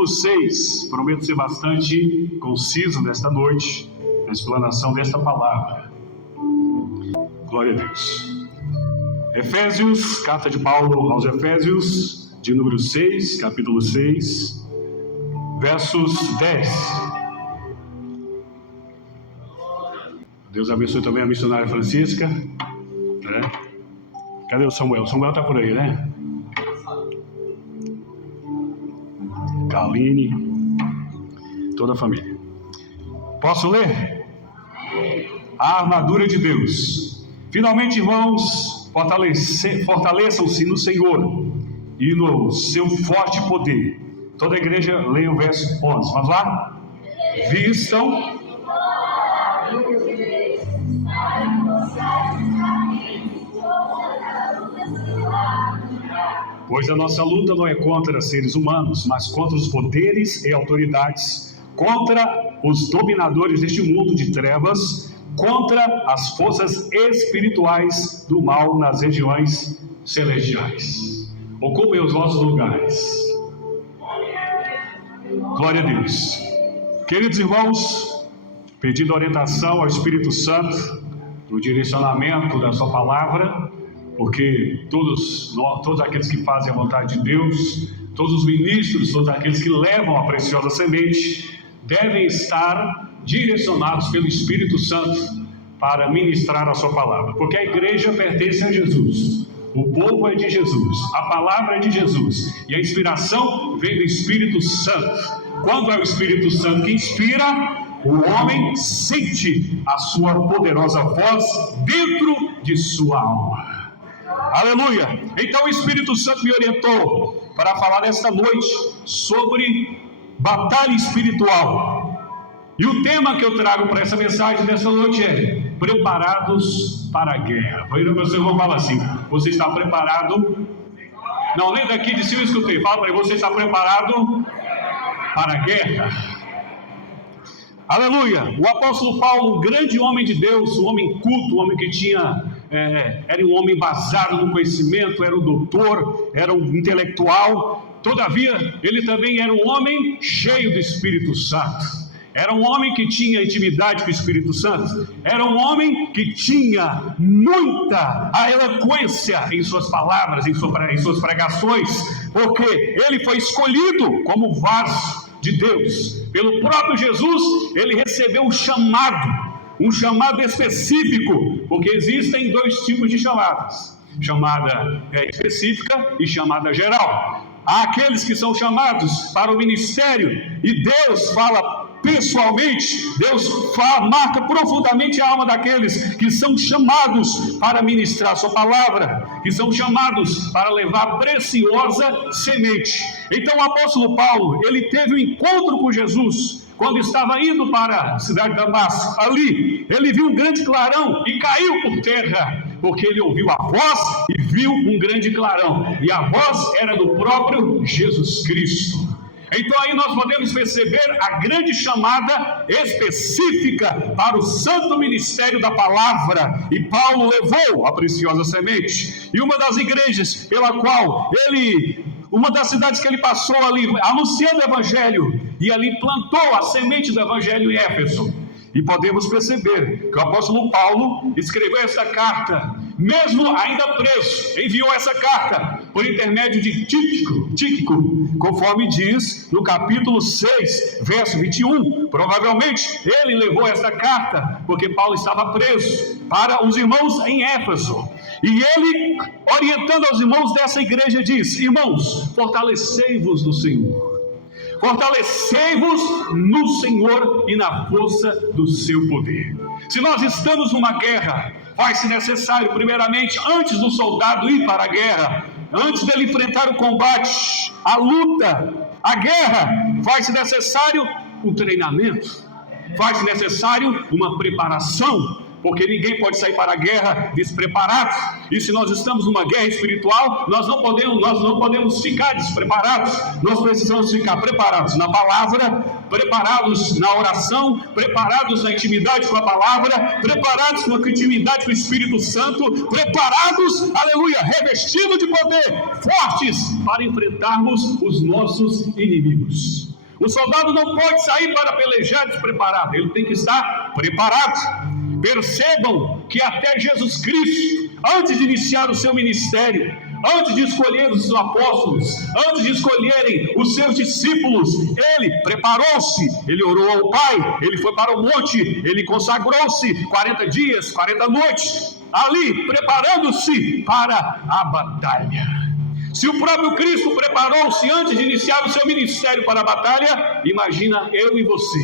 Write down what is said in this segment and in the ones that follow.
capítulo 6. Prometo ser bastante conciso nesta noite, na explanação desta palavra. Glória a Deus. Efésios, carta de Paulo aos Efésios, de número 6, capítulo 6, versos 10. Deus abençoe também a missionária Francisca. Cadê o Samuel? O Samuel está por aí, né? Kaline, toda a família. Posso ler? A armadura de Deus. Finalmente, irmãos, fortaleçam-se no Senhor e no seu forte poder. Toda a igreja leia o verso 11. Vamos lá? Vistam pois a nossa luta não é contra seres humanos, mas contra os poderes e autoridades, contra os dominadores deste mundo de trevas, contra as forças espirituais do mal nas regiões celestiais. Ocupem os vossos lugares. Glória a Deus. Queridos irmãos, pedindo orientação ao Espírito Santo no direcionamento da sua palavra, porque todos aqueles que fazem a vontade de Deus, todos os ministros, todos aqueles que levam a preciosa semente, devem estar direcionados pelo Espírito Santo para ministrar a sua palavra, porque a igreja pertence a Jesus, o povo é de Jesus, a palavra é de Jesus, e a inspiração vem do Espírito Santo. Quando é o Espírito Santo que inspira, o homem sente a sua poderosa voz dentro de sua alma. Aleluia! Então o Espírito Santo me orientou para falar esta noite sobre batalha espiritual. E o tema que eu trago para essa mensagem desta noite é preparados para a guerra. Você vai falar assim: você está preparado? Não, nem daqui de cima eu escutei. Fala para ele: você está preparado para a guerra? Aleluia! O apóstolo Paulo, um grande homem de Deus, um homem culto, um homem que era um homem embasado no conhecimento, era um doutor, era um intelectual. Todavia, ele também era um homem cheio do Espírito Santo. Era um homem que tinha intimidade com o Espírito Santo. Era um homem que tinha muita eloquência em suas palavras, em suas pregações, porque ele foi escolhido como vaso de Deus. Pelo próprio Jesus, ele recebeu um chamado específico, porque existem dois tipos de chamadas: chamada específica e chamada geral. Há aqueles que são chamados para o ministério e Deus fala pessoalmente, marca profundamente a alma daqueles que são chamados para ministrar sua palavra, que são chamados para levar preciosa semente. Então o apóstolo Paulo, ele teve um encontro com Jesus quando estava indo para a cidade de Damasco. Ali ele viu um grande clarão e caiu por terra, porque ele ouviu a voz e viu um grande clarão, e a voz era do próprio Jesus Cristo. Então aí nós podemos perceber a grande chamada específica para o santo ministério da palavra, e Paulo levou a preciosa semente. E uma das igrejas uma das cidades que ele passou ali, anunciando o evangelho, e ali plantou a semente do evangelho em Éfeso. E podemos perceber que o apóstolo Paulo escreveu essa carta, mesmo ainda preso, enviou essa carta por intermédio de Tíquico, conforme diz no capítulo 6, verso 21. Provavelmente ele levou essa carta porque Paulo estava preso para os irmãos em Éfeso. E ele, orientando aos irmãos dessa igreja, diz: irmãos, fortalecei-vos no Senhor. Fortalecei-vos no Senhor e na força do seu poder. Se nós estamos numa guerra, vai-se necessário, primeiramente, antes do soldado ir para a guerra, antes dele enfrentar o combate, a luta, a guerra, vai-se necessário um treinamento, vai-se necessário uma preparação, porque ninguém pode sair para a guerra despreparado. E se nós estamos numa guerra espiritual, nós não podemos ficar despreparados. Nós precisamos ficar preparados na palavra, preparados na oração, preparados na intimidade com a palavra, preparados com a intimidade com o Espírito Santo, preparados, aleluia, revestidos de poder, fortes para enfrentarmos os nossos inimigos. O soldado não pode sair para pelejar despreparado, ele tem que estar preparado. Percebam que até Jesus Cristo, antes de iniciar o seu ministério, antes de escolher os apóstolos, antes de escolherem os seus discípulos, ele preparou-se, ele orou ao Pai, ele foi para o monte, ele consagrou-se 40 dias, 40 noites, ali preparando-se para a batalha. Se o próprio Cristo preparou-se antes de iniciar o seu ministério para a batalha, imagina eu e você.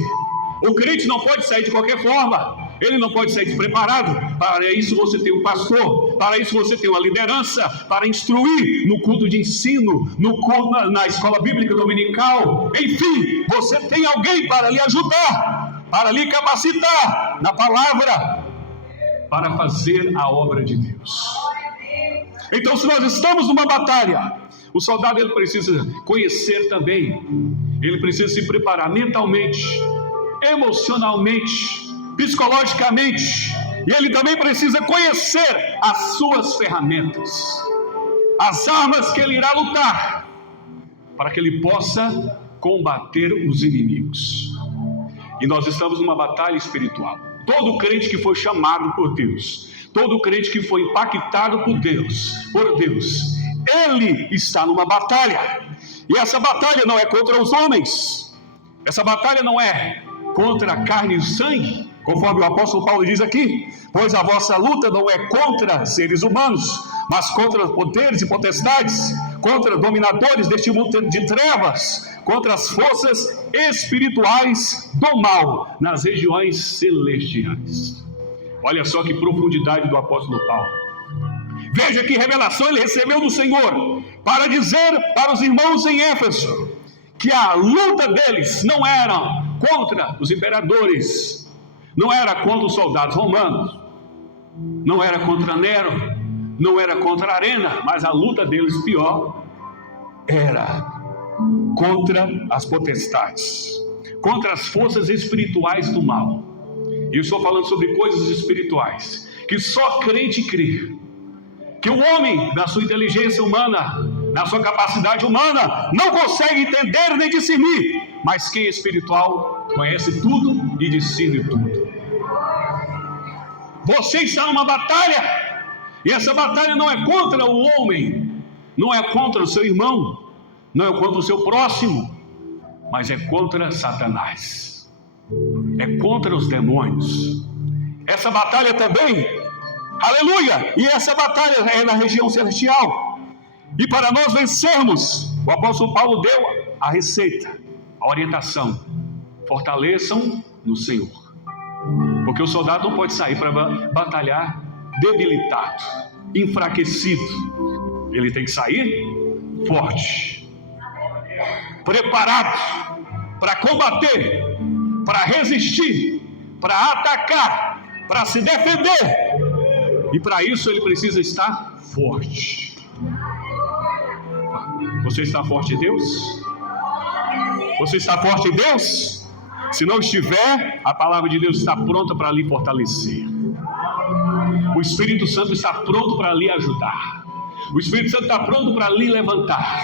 O crente não pode sair de qualquer forma, ele não pode sair despreparado. Para isso você tem um pastor, para isso você tem uma liderança, para instruir no culto de ensino, no culto, na escola bíblica dominical. Enfim, você tem alguém para lhe ajudar, para lhe capacitar na palavra, para fazer a obra de Deus. Então, se nós estamos numa batalha, o soldado ele precisa conhecer também, ele precisa se preparar mentalmente, emocionalmente, psicologicamente, e ele também precisa conhecer as suas ferramentas, as armas que ele irá lutar, para que ele possa combater os inimigos. E nós estamos numa batalha espiritual. Todo crente que foi chamado por Deus, todo crente que foi impactado por Deus, ele está numa batalha. E essa batalha não é contra os homens, essa batalha não é contra a carne e o sangue, conforme o apóstolo Paulo diz aqui, pois a vossa luta não é contra seres humanos, mas contra poderes e potestades, contra dominadores deste mundo de trevas, contra as forças espirituais do mal nas regiões celestiais. Olha só que profundidade do apóstolo Paulo. Veja que revelação ele recebeu do Senhor para dizer para os irmãos em Éfeso que a luta deles não era contra os imperadores, não era contra os soldados romanos, não era contra Nero, não era contra a arena, mas a luta deles pior era contra as potestades, contra as forças espirituais do mal. E eu estou falando sobre coisas espirituais que só crente crê, que o homem, na sua inteligência humana, na sua capacidade humana, não consegue entender nem discernir, mas quem é espiritual conhece tudo e discerne tudo. Você está numa batalha, e essa batalha não é contra o homem, não é contra o seu irmão, não é contra o seu próximo, mas é contra Satanás, é contra os demônios. Essa batalha também, aleluia, e essa batalha é na região celestial. E para nós vencermos, o apóstolo Paulo deu a receita, a orientação: fortaleçam no Senhor, porque o soldado não pode sair para batalhar debilitado, enfraquecido. Ele tem que sair forte, preparado para combater, para resistir, para atacar, para se defender. E para isso ele precisa estar forte. Você está forte em Deus? Você está forte em Deus? Se não estiver, a palavra de Deus está pronta para lhe fortalecer. O Espírito Santo está pronto para lhe ajudar. O Espírito Santo está pronto para lhe levantar.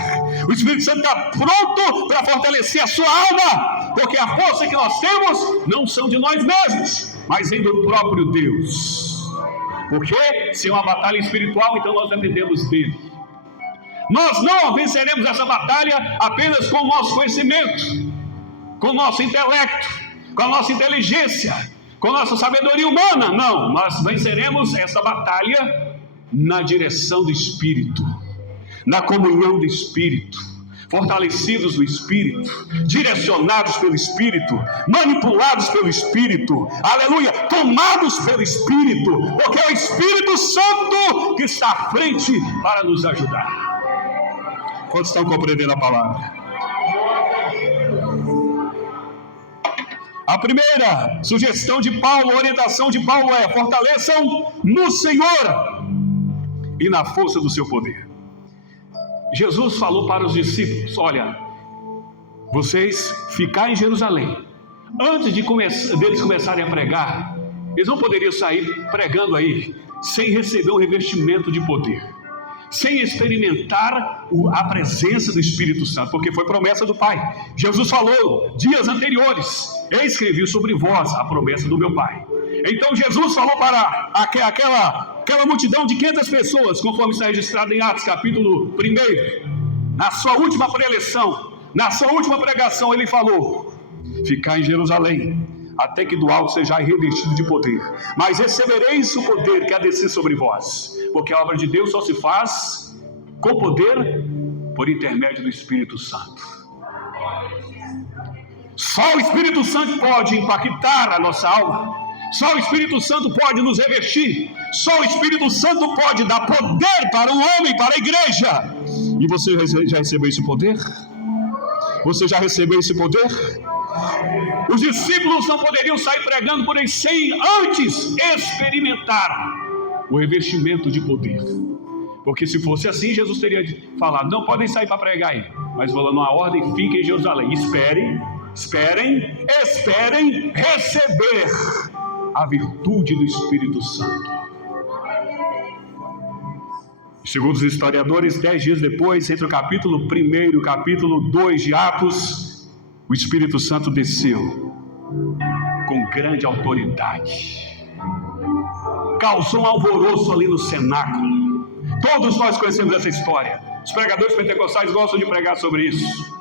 O Espírito Santo está pronto para fortalecer a sua alma, porque a força que nós temos não são de nós mesmos, mas vem do próprio Deus. Porque se é uma batalha espiritual, então nós dependemos dele. Nós não venceremos essa batalha apenas com o nosso conhecimento, com o nosso intelecto, com a nossa inteligência, com a nossa sabedoria humana. Não, nós venceremos essa batalha na direção do Espírito, na comunhão do Espírito, fortalecidos no Espírito, direcionados pelo Espírito, manipulados pelo Espírito, aleluia, tomados pelo Espírito, porque é o Espírito Santo que está à frente para nos ajudar. Quantos estão compreendendo a palavra? A primeira sugestão de Paulo, a orientação de Paulo é: fortaleçam no Senhor e na força do seu poder. Jesus falou para os discípulos: olha, vocês ficarem em Jerusalém, antes deles começarem a pregar, eles não poderiam sair pregando aí sem receber um revestimento de poder. sem experimentar a presença do Espírito Santo, porque foi promessa do Pai. Jesus falou dias anteriores: eis que envio sobre vós a promessa do meu Pai. Então Jesus falou para aquela multidão de 500 pessoas, conforme está registrado em Atos capítulo 1, na sua última preleção, na sua última pregação, ele falou: ficar em Jerusalém, até que do alto sejais revestido de poder, mas recebereis o poder que há de descer sobre vós, porque a obra de Deus só se faz com poder por intermédio do Espírito Santo. Só o Espírito Santo pode impactar a nossa alma, só o Espírito Santo pode nos revestir, só o Espírito Santo pode dar poder para o homem, para a igreja. E você já recebeu esse poder? Você já recebeu esse poder? Os discípulos não poderiam sair pregando por aí sem antes experimentar o revestimento de poder. Porque se fosse assim, Jesus teria falado: não podem sair para pregar aí, mas falando uma ordem: fiquem em Jerusalém, esperem receber a virtude do Espírito Santo. Segundo os historiadores, 10 dias depois, entre o capítulo 1 e o capítulo 2 de Atos, o Espírito Santo desceu com grande autoridade, causou um alvoroço ali no cenáculo. Todos nós conhecemos essa história. Os pregadores pentecostais gostam de pregar sobre isso,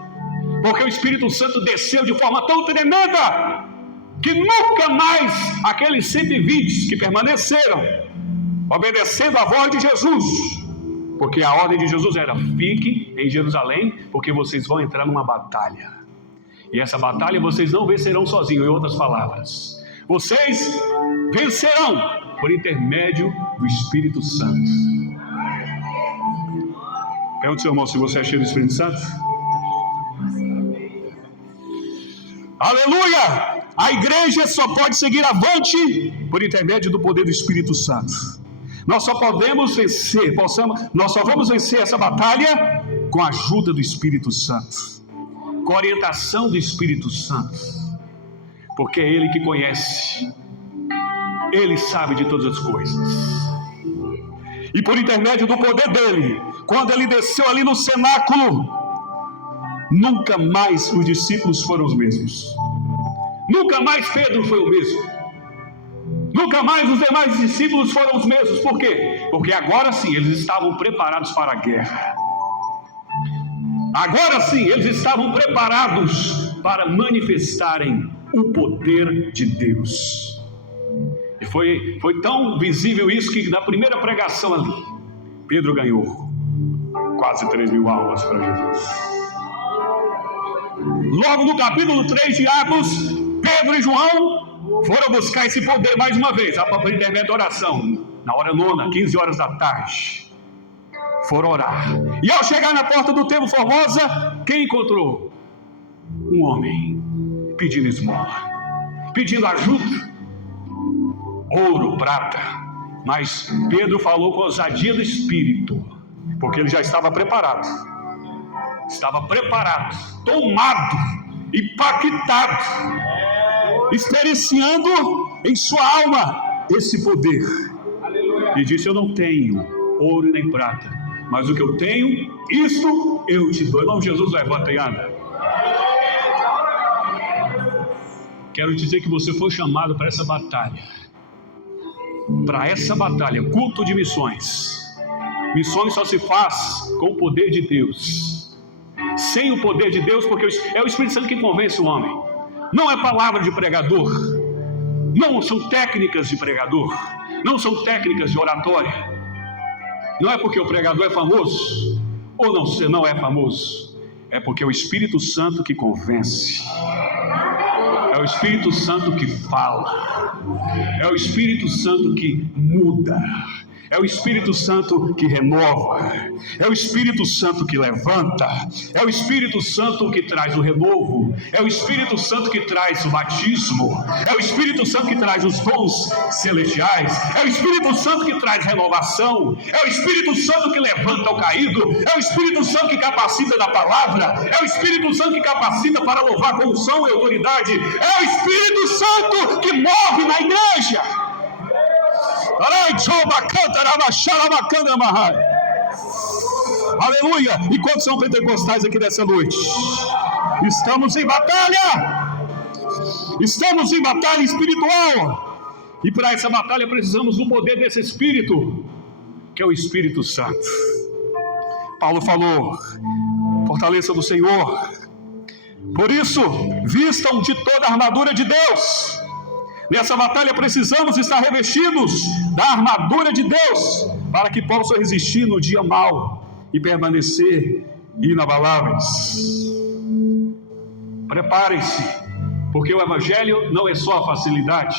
porque o Espírito Santo desceu de forma tão tremenda que nunca mais aqueles 120 que permaneceram obedecendo a voz de Jesus, porque a ordem de Jesus era: fiquem em Jerusalém, porque vocês vão entrar numa batalha. E essa batalha vocês não vencerão sozinhos. Em outras palavras, vocês vencerão por intermédio do Espírito Santo. Pergunta ao seu irmão se você é cheio do Espírito Santo. Aleluia! A igreja só pode seguir avante por intermédio do poder do Espírito Santo. Nós só vamos vencer essa batalha com a ajuda do Espírito Santo, com a orientação do Espírito Santo, porque é Ele que conhece, Ele sabe de todas as coisas. E por intermédio do poder dele, quando ele desceu ali no cenáculo, nunca mais os discípulos foram os mesmos. Nunca mais Pedro foi o mesmo. Nunca mais os demais discípulos foram os mesmos. Por quê? Porque agora sim eles estavam preparados para a guerra. Agora sim eles estavam preparados para manifestarem o poder de Deus. E foi tão visível isso que na primeira pregação ali, Pedro ganhou quase 3.000 almas para Jesus. Logo no capítulo 3 de Atos, Pedro e João foram buscar esse poder mais uma vez, por intermédio da oração, na hora 9, 15 horas da tarde. Foram orar. E ao chegar na porta do Templo Formosa, quem encontrou? Um homem pedindo esmola, pedindo ajuda, ouro, prata. Mas Pedro falou com ousadia do Espírito, porque ele já estava preparado. Estava preparado, tomado, impactado, experienciando em sua alma esse poder. E disse: eu não tenho ouro e nem prata, mas o que eu tenho, isto eu te dou. Em nome de Jesus, levanta e anda. Quero dizer que você foi chamado para essa batalha. Para essa batalha, culto de missões. Missões só se faz com o poder de Deus. Sem o poder de Deus, porque é o Espírito Santo que convence o homem. Não é palavra de pregador. Não são técnicas de pregador. Não são técnicas de oratória. Não é porque o pregador é famoso ou não é famoso. É porque é o Espírito Santo que convence. É o Espírito Santo que fala. É o Espírito Santo que muda. É o Espírito Santo que renova. É o Espírito Santo que levanta. É o Espírito Santo que traz o renovo. É o Espírito Santo que traz o batismo. É o Espírito Santo que traz os dons celestiais. É o Espírito Santo que traz renovação. É o Espírito Santo que levanta o caído. É o Espírito Santo que capacita na palavra. É o Espírito Santo que capacita para louvar com unção e autoridade. É o Espírito Santo que move na igreja. Aleluia! E quantos são pentecostais aqui nessa noite? Estamos em batalha! Estamos em batalha espiritual! E para essa batalha precisamos do poder desse Espírito, que é o Espírito Santo. Paulo falou: fortaleça do Senhor. Por isso, vistam de toda a armadura de Deus. Nessa batalha precisamos estar revestidos da armadura de Deus, para que possam resistir no dia mau e permanecer inabaláveis. Preparem-se, porque o Evangelho não é só facilidade.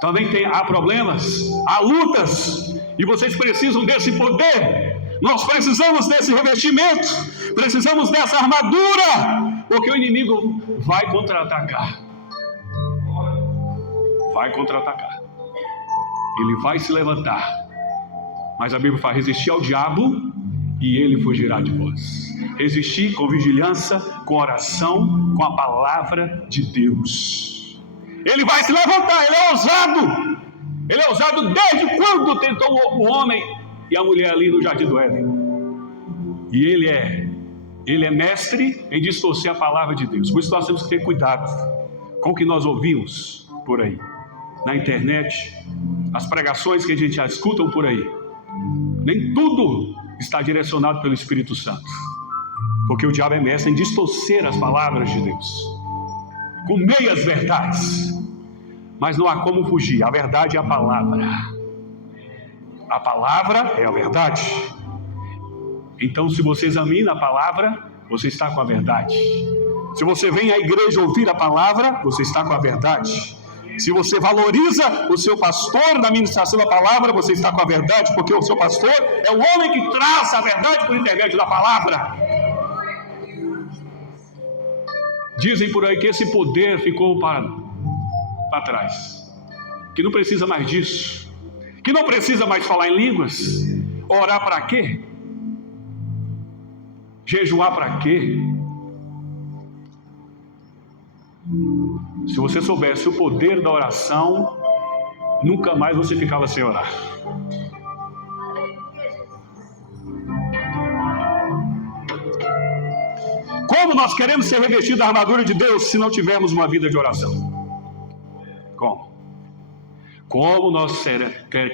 Também há problemas, há lutas, e vocês precisam desse poder. Nós precisamos desse revestimento, precisamos dessa armadura, porque o inimigo vai contra-atacar. Vai contra-atacar. Ele vai se levantar. Mas a Bíblia fala: resistir ao diabo e ele fugirá de vós. Resistir com vigilância, com oração, com a palavra de Deus. Ele vai se levantar, ele é ousado. Ele é ousado desde quando tentou o homem e a mulher ali no Jardim do Éden. E ele é mestre em distorcer a palavra de Deus. Por isso nós temos que ter cuidado com o que nós ouvimos por aí, na internet, as pregações que a gente já escuta por aí. Nem tudo está direcionado pelo Espírito Santo, porque o diabo é mestre em distorcer as palavras de Deus com meias verdades. Mas não há como fugir. A verdade é a palavra. A palavra é a verdade. Então, se você examina a palavra, você está com a verdade. Se você vem à igreja ouvir a palavra, você está com a verdade. Se você valoriza o seu pastor na ministração da palavra, você está com a verdade, porque o seu pastor é o homem que traz a verdade por intermédio da palavra. Dizem por aí que esse poder ficou para trás, que não precisa mais disso, que não precisa mais falar em línguas. Orar para quê? Jejuar para quê? Se você soubesse o poder da oração, nunca mais você ficava sem orar. Como nós queremos ser revestidos da armadura de Deus se não tivermos uma vida de oração? Como nós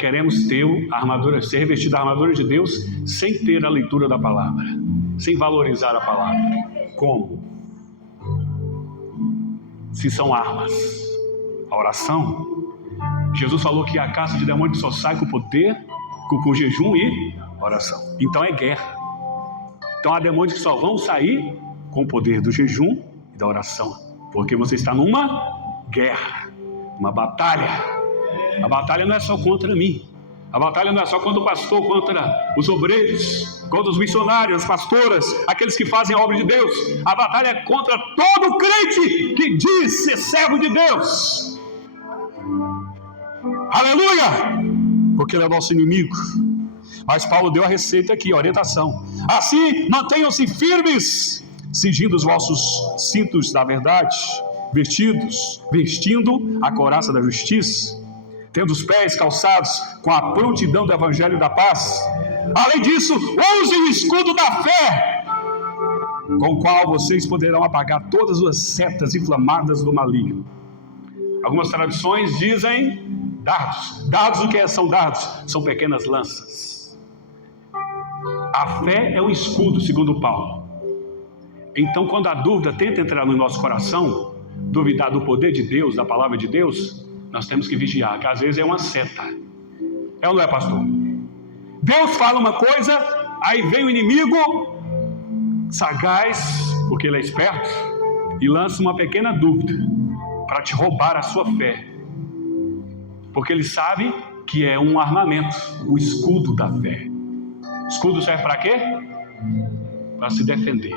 queremos ter a armadura, ser revestido da armadura de Deus sem ter a leitura da palavra, sem valorizar a palavra? Como? Se são armas. A oração. Jesus falou que a caça de demônios só sai com poder, com jejum e oração. Então é guerra. Então há demônios que só vão sair com o poder do jejum e da oração, porque você está numa guerra, uma batalha. A batalha não é só contra mim. A batalha não é só contra o pastor, contra os obreiros, contra os missionários, as pastoras, aqueles que fazem a obra de Deus. A batalha é contra todo crente que diz ser servo de Deus. Aleluia! Porque ele é nosso inimigo. Mas Paulo deu a receita aqui, a orientação. Assim, mantenham-se firmes, cingindo os vossos cintos da verdade, vestindo a couraça da justiça, tendo os pés calçados com a prontidão do Evangelho da paz. Além disso, usem o escudo da fé, com o qual vocês poderão apagar todas as setas inflamadas do maligno. Algumas traduções dizem dardos. Dardos, o que são dardos? São pequenas lanças. A fé é um escudo, segundo Paulo. Então, quando a dúvida tenta entrar no nosso coração, duvidar do poder de Deus, da palavra de Deus, nós temos que vigiar, que às vezes é uma seta. É ou não é, pastor? Deus fala uma coisa, aí vem o inimigo sagaz, porque ele é esperto, e lança uma pequena dúvida para te roubar a sua fé, porque ele sabe que é um armamento, o escudo da fé. Escudo serve para quê? Para se defender.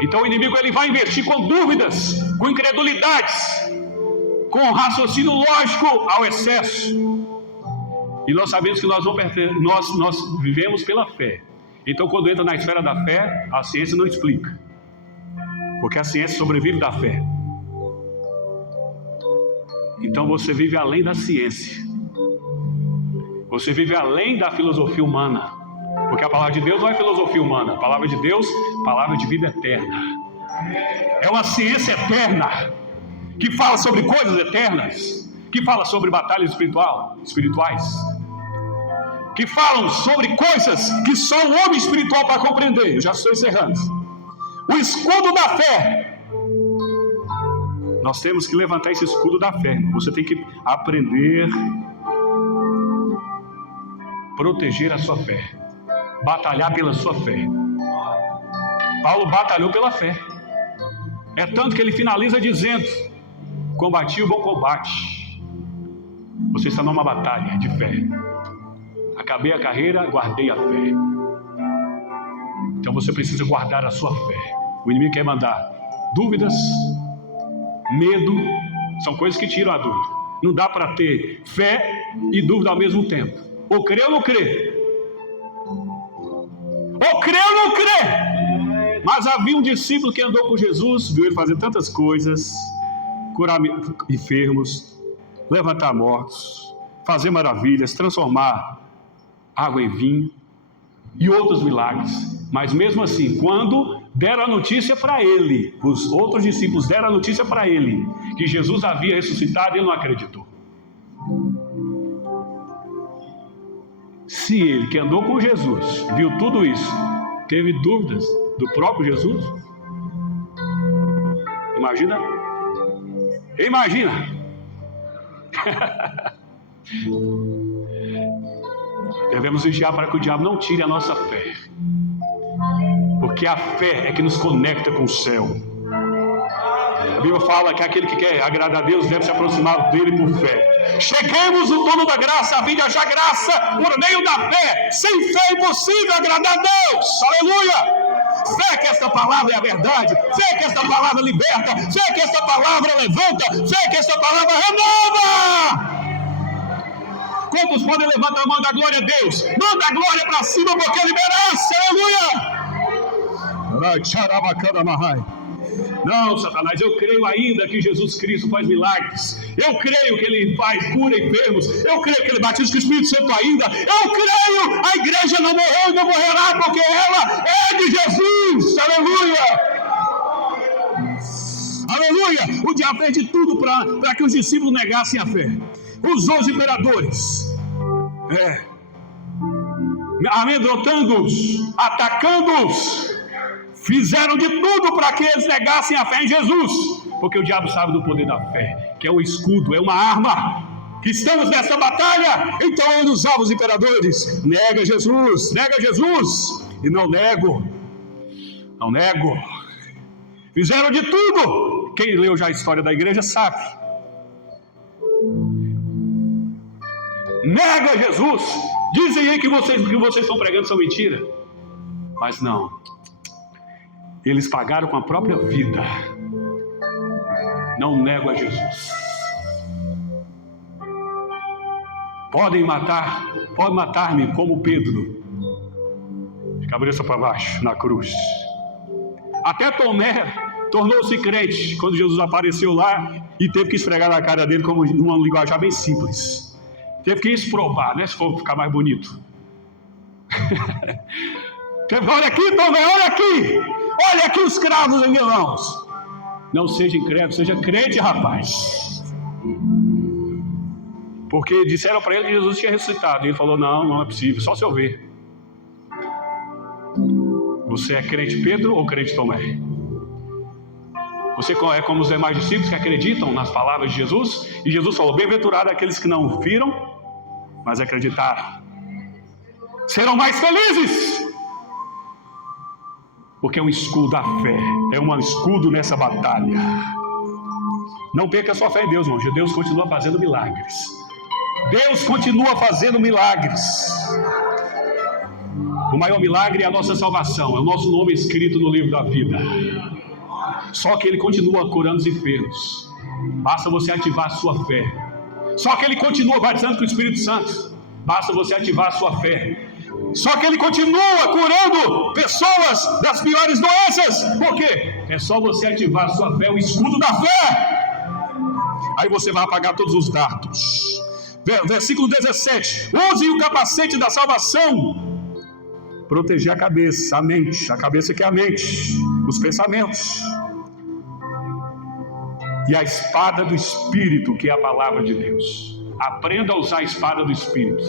Então o inimigo ele vai investir com dúvidas, com incredulidades, com raciocínio lógico ao excesso. E nós sabemos que nós vivemos pela fé. Então, quando entra na esfera da fé, a ciência não explica, porque a ciência sobrevive da fé. Então você vive além da ciência, você vive além da filosofia humana, Porque a palavra de Deus não é filosofia humana. A palavra de Deus, palavra de vida eterna. É uma ciência eterna, que fala sobre coisas eternas, que fala sobre batalhas espirituais, que falam sobre coisas que só o homem espiritual para compreender. Eu já estou encerrando. O escudo da fé. Nós temos que levantar esse escudo da fé. Você tem que aprender a proteger a sua fé, batalhar pela sua fé. Paulo batalhou pela fé. É tanto que ele finaliza dizendo: combati o bom combate. Você está numa batalha de fé. Acabei a carreira, guardei a fé. Então você precisa guardar a sua fé. O inimigo quer mandar dúvidas, medo, são coisas que tiram a dúvida. Não dá para ter fé e dúvida ao mesmo tempo. Ou crê ou não crê. Ou crê ou não crê. Mas havia um discípulo que andou com Jesus, viu ele fazer tantas coisas, curar enfermos, levantar mortos, fazer maravilhas, transformar água em vinho e outros milagres. Mas mesmo assim, quando deram a notícia para ele, os outros discípulos deram a notícia para ele que Jesus havia ressuscitado, ele não acreditou. Se ele, que andou com Jesus, viu tudo isso, teve dúvidas do próprio Jesus, imagina. Devemos vigiar para que o diabo não tire a nossa fé, porque a fé é que nos conecta com o céu. A Bíblia fala que aquele que quer agradar a Deus deve se aproximar dele por fé. Cheguemos no trono da graça, a vida achar graça por meio da fé. Sem fé é impossível agradar a Deus. Aleluia! Fé que esta palavra é a verdade, fé que esta palavra liberta, fé que esta palavra levanta, fé que esta palavra renova. Quantos podem levantar a mão da glória a Deus? Manda a glória para cima, porque Ele merece. Aleluia! Não, Satanás, eu creio ainda que Jesus Cristo faz milagres. Eu creio que Ele cura enfermos. Eu creio que Ele batiza com o Espírito Santo ainda. Eu creio, a igreja não morreu e não morrerá, porque ela é de Jesus. Aleluia! O diabo fez de tudo para que os discípulos negassem a fé. Usou os imperadores, amedrontando-os, atacando-os, fizeram de tudo para que eles negassem a fé em Jesus, porque o diabo sabe do poder da fé, que é um escudo, é uma arma, que estamos nessa batalha. Então ele usava os imperadores: nega Jesus, e não nego, fizeram de tudo. Quem leu já a história da igreja sabe. Nega Jesus. Dizem aí que vocês estão pregando são mentira. Mas não. Eles pagaram com a própria vida. Não nego a Jesus. Podem matar-me como Pedro, de cabeça para baixo, na cruz. Até Tomé tornou-se crente quando Jesus apareceu lá e teve que esfregar na cara dele, como numa linguagem bem simples. Teve que exprobar, né? Se for ficar mais bonito. Olha aqui, Tomé, olha aqui os cravos em minhas mãos. Não seja incrédulo, seja crente, rapaz. Porque disseram para ele que Jesus tinha ressuscitado. E ele falou: não é possível, só se eu ver. Você é crente Pedro ou crente Tomé? Você é como os demais discípulos que acreditam nas palavras de Jesus? E Jesus falou: bem-aventurado aqueles que não viram, mas acreditaram. Serão mais felizes. Porque é um escudo da fé. É um escudo nessa batalha. Não perca a sua fé em Deus, irmão. Deus continua fazendo milagres. Deus continua fazendo milagres. O maior milagre é a nossa salvação. É o nosso nome escrito no livro da vida. Só que Ele continua curando os enfermos. Basta você ativar a sua fé. Só que Ele continua batizando com o Espírito Santo. Basta você ativar a sua fé. Só que Ele continua curando pessoas das piores doenças. Por quê? É só você ativar a sua fé, o escudo da fé. Aí você vai apagar todos os dardos. Versículo 17: use o capacete da salvação proteger a cabeça que é a mente, os pensamentos. E a espada do Espírito, que é a palavra de Deus. Aprenda a usar a espada do Espírito.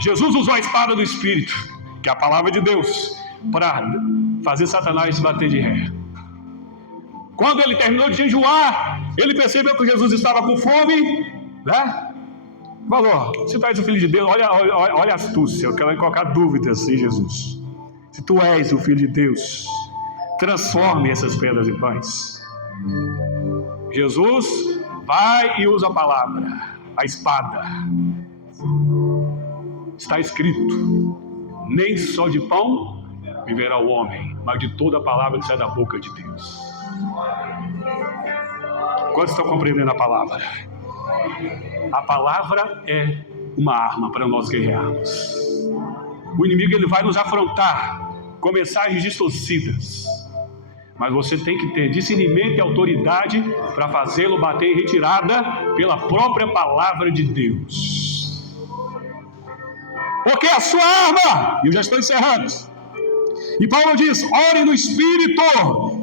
Jesus usou a espada do Espírito, que é a palavra de Deus, para fazer Satanás bater de ré. Quando ele terminou de jejuar, ele percebeu que Jesus estava com fome, né? Falou: se tu és o Filho de Deus, olha a astúcia, eu quero colocar dúvidas em Jesus. Se tu és o Filho de Deus, transforme essas pedras em pães. Jesus vai e usa a palavra, a espada. Está escrito: nem só de pão viverá o homem, mas de toda a palavra que sai da boca de Deus. Quantos estão compreendendo a palavra? A palavra é uma arma para nós guerrearmos. O inimigo, ele vai nos afrontar com mensagens distorcidas, mas você tem que ter discernimento e autoridade para fazê-lo bater em retirada pela própria palavra de Deus. Porque é a sua arma, e eu já estou encerrando. E Paulo diz: ore no Espírito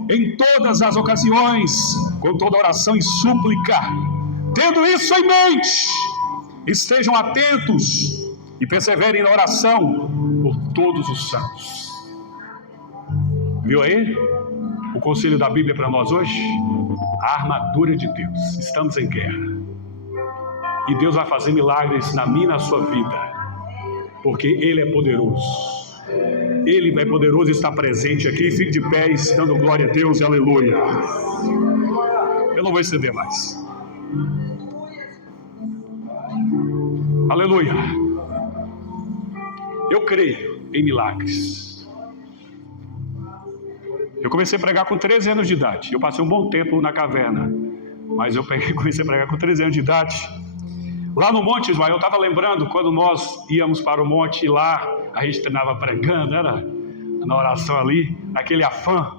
em todas as ocasiões, com toda oração e súplica. Tendo isso em mente, estejam atentos e perseverem na oração por todos os santos. Viu aí? O conselho da Bíblia para nós hoje: a armadura de Deus. Estamos em guerra. E Deus vai fazer milagres na minha e na sua vida, porque Ele é poderoso. Ele é poderoso e está presente aqui. Fique de pés, dando glória a Deus e aleluia. Eu não vou estender mais. Aleluia. Eu creio em milagres. Eu comecei a pregar com 13 anos de idade. Eu passei um bom tempo na caverna, mas eu comecei a pregar com 13 anos de idade. Lá no Monte Ismael, eu estava lembrando quando nós íamos para o monte, e lá a gente treinava pregando, era na oração ali, aquele afã.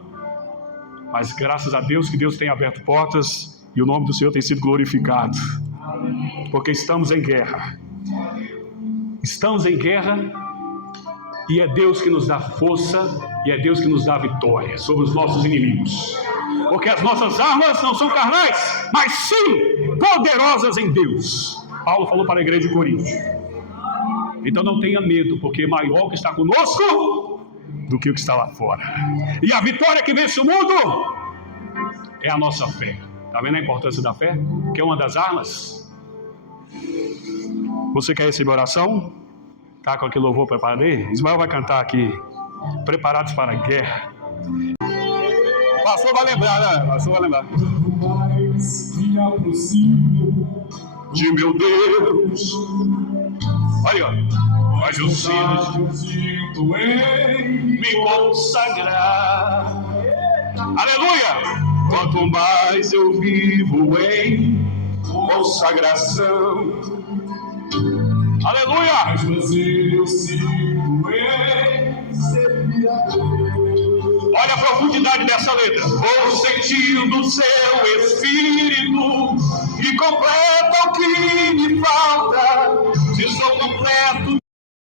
Mas graças a Deus que Deus tem aberto portas e o nome do Senhor tem sido glorificado. Porque estamos em guerra. Estamos em guerra e é Deus que nos dá força e é Deus que nos dá vitória sobre os nossos inimigos. Porque as nossas armas não são carnais, mas sim poderosas em Deus. Paulo falou para a igreja de Corinto. Então não tenha medo, porque maior que está conosco do que o que está lá fora. E a vitória que vence o mundo é a nossa fé. Está vendo a importância da fé? Que é uma das armas. Você quer receber oração? Está com aquele louvor preparado aí? Ismael vai cantar aqui. Preparados para a guerra. O pastor vai lembrar, né? O pastor vai lembrar. Mais me aproximo de meu Deus. Olha, mas eu sinto em me consagrar. Aleluia! Quanto mais eu vivo em consagração. Aleluia! Mais prazer eu sinto em servir a Deus. Olha a profundidade dessa letra. Vou sentindo seu espírito que completa o que me falta. Se sou completo